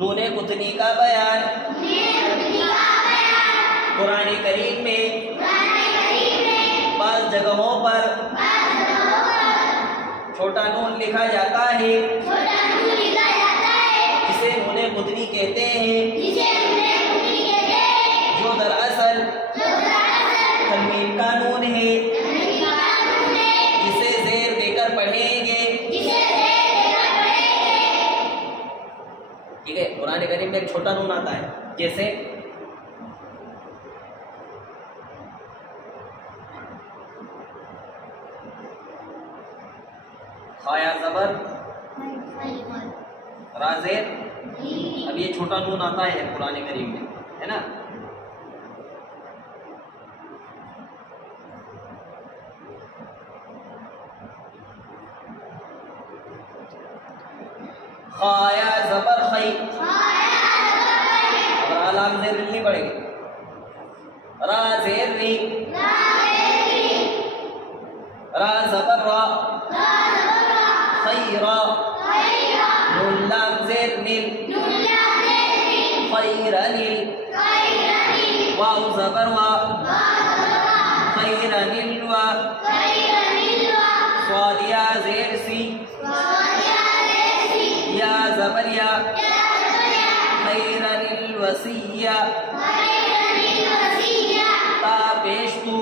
नून कुतनी का बयान कुरान करीम में बाज़ जगहों पर छोटा नून लिखा जाता है, जिसे नून कुतनी कहते हैं, जो दरअसल तनवीन कानून है, जिसे ज़ेर देकर पढ़ेंगे। ठीक है, कुरान करीम में एक छोटा नून आता है, जैसे खाया ज़बर राज़ेर। अब ये छोटा नून आता है कुरान करीम में, है ना। खाया ज़बर खई, और आलाम ज़ेर नहीं पड़ेगी। रा ज़ेर री, रा ज़बर रा, खैरा, नून लाम ज़ेर निल, खैरनिल, वाव ज़बर वा, खैरनिल वा, स्वाद या ज़ेर सी, या ज़बर या, खैरनिल वसिया, ता पेश तू,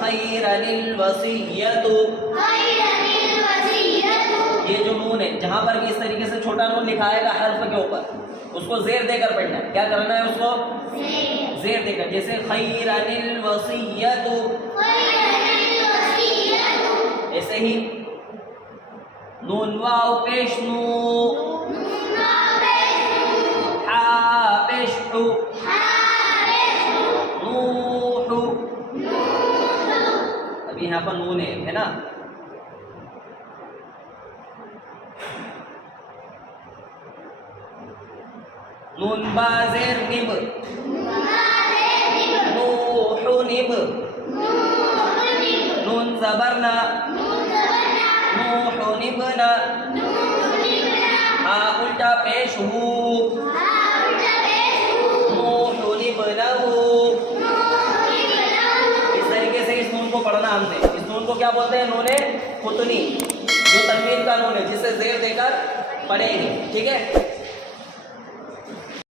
खैरनिल वसियतु। ये जो नून है, जहां पर भी इस तरीके से छोटा नून लिखा आएगा हर्फ के ऊपर, उसको ज़ेर देकर पढ़ना है। क्या करना है उसको? ज़ेर देकर, जैसे खैरनिल वसियतु। ऐसे ही नून वाव पेश नू, हा पेश हु, नूह। अभी यहाँ पर नून है ना। नून बाज़ेर निब, नूह निब, नून ज़बरना, नूह निबना, हा उल्टा पेश हु, नूह निबनहु। इस तरीके से इस नून को पढ़ना हमने। इस नून को क्या बोलते हैं? नून कुतनी, जो तनवीन का नून है, जिसे ज़ेर देकर पढ़ेंगे। ठीक है।